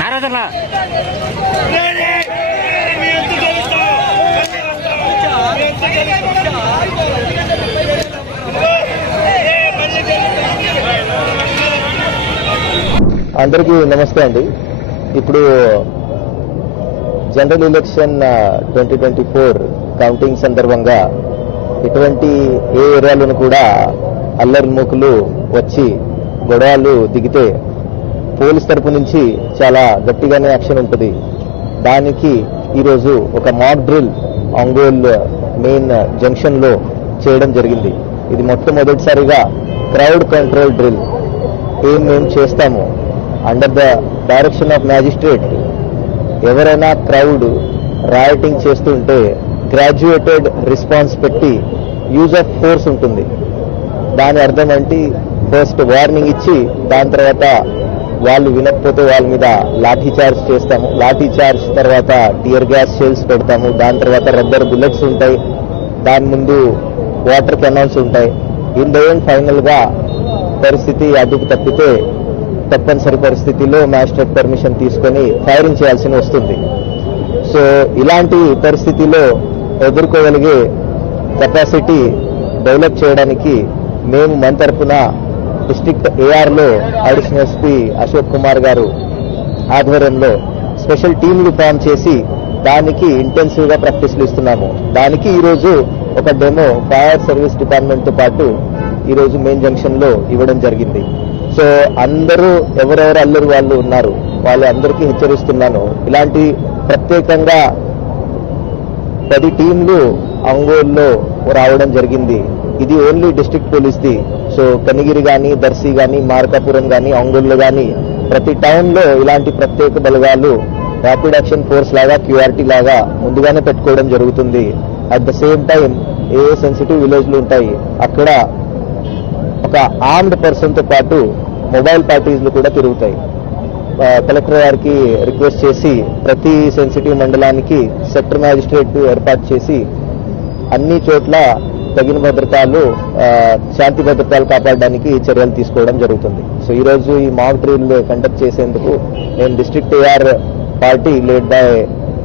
నారాజన్నా అందరికీ నమస్తే అండి. ఇప్పుడు general election twenty twenty four counting సందర్భంగా ఇటువంటి ఏ ఏరియాలను కూడా అల్లరి మూకులు వచ్చి గొడవలు దిగితే పోలీస్ తరపు నుంచి చాలా గట్టిగానే యాక్షన్ ఉంటుంది. దానికి ఈరోజు ఒక మాక్ డ్రిల్ ఒంగోలు మెయిన్ జంక్షన్లో చేయడం జరిగింది. ఇది మొట్టమొదటిసారిగా క్రౌడ్ కంట్రోల్ డ్రిల్. ఏం మేము చేస్తాము? Under the direction of magistrate ఎవరైనా క్రౌడ్ రాయటింగ్ చేస్తుంటే గ్రాడ్యుయేటెడ్ రెస్పాన్స్ పెట్టి యూజ్ ఆఫ్ ఫోర్స్ ఉంటుంది. దాని అర్థం అంటే ఫస్ట్ వార్నింగ్ ఇచ్చి దాని తర్వాత వాళ్ళు వినకపోతే వాళ్ళ మీద లాఠీ చార్జ్ చేస్తాము. లాఠీ చార్జ్ తర్వాత టియర్ గ్యాస్ షెల్స్ పెడతాము. దాని తర్వాత రబ్బర్ బుల్లెట్స్ ఉంటాయి. దాని ముందు వాటర్ కెనాల్స్ ఉంటాయి. ఇందేం ఫైనల్గా పరిస్థితి అదుపు తప్పితే తప్పనిసరి పరిస్థితిలో మ్యాజిస్ట్రేట్ పర్మిషన్ తీసుకొని ఫైరింగ్ చేయాల్సి వస్తుంది. సో ఇలాంటి పరిస్థితిలో ఎదుర్కోగలిగే కెపాసిటీ డెవలప్ చేయడానికి మేము మన తరఫున డిస్టిక్ట్ ఏఆర్లో అడిషనల్ ఎస్పీ అశోక్ కుమార్ గారు ఆధ్వర్యంలో స్పెషల్ టీంలు ఫామ్ చేసి దానికి ఇంటెన్సివ్గా ప్రాక్టీస్లు ఇస్తున్నాము. దానికి ఈ రోజు ఒక డెమో ఫైర్ సర్వీస్ డిపార్ట్మెంట్తో పాటు ఈ రోజు మెయిన్ జంక్షన్లో ఇవ్వడం జరిగింది. సో అందరూ ఎవరెవరు అల్లరి వాళ్ళు ఉన్నారు వాళ్ళు అందరికీ హెచ్చరిస్తున్నాను. ఇలాంటి ప్రత్యేకంగా పది టీంలు అంగోల్లో రావడం జరిగింది. ఇది only district police the so Kanigiri కానీ దర్శి కానీ మార్కాపురం కానీ ఒంగోలు కానీ ప్రతి టౌన్లో ఇలాంటి ప్రత్యేక బలగాలు ర్యాపిడ్ యాక్షన్ ఫోర్స్ లాగా క్యూఆర్టీ లాగా ముందుగానే పెట్టుకోవడం జరుగుతుంది. At the same time a sensitive విలేజ్లు ఉంటాయి అక్కడ ఒక ఆర్మ్డ్ పర్సన్తో పాటు మొబైల్ పార్టీస్లు కూడా తిరుగుతాయి. కలెక్టర్ గారికి రిక్వెస్ట్ చేసి ప్రతి సెన్సిటివ్ మండలానికి సెక్టర్ మ్యాజిస్ట్రేట్ ఏర్పాటు చేసి అన్ని చోట్ల తగిన భద్రతలు శాంతి భద్రతలు కాపాడడానికి చర్యలు తీసుకోవడం జరుగుతుంది. సో ఈరోజు ఈ మాక్ డ్రిల్ కండక్ట్ చేసేందుకు నేను district AR party lead by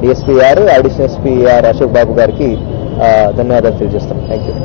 DSP AR additional SP AR Ashok Babu గారికి ధన్యవాదాలు తెలియజేస్తాను. Thank you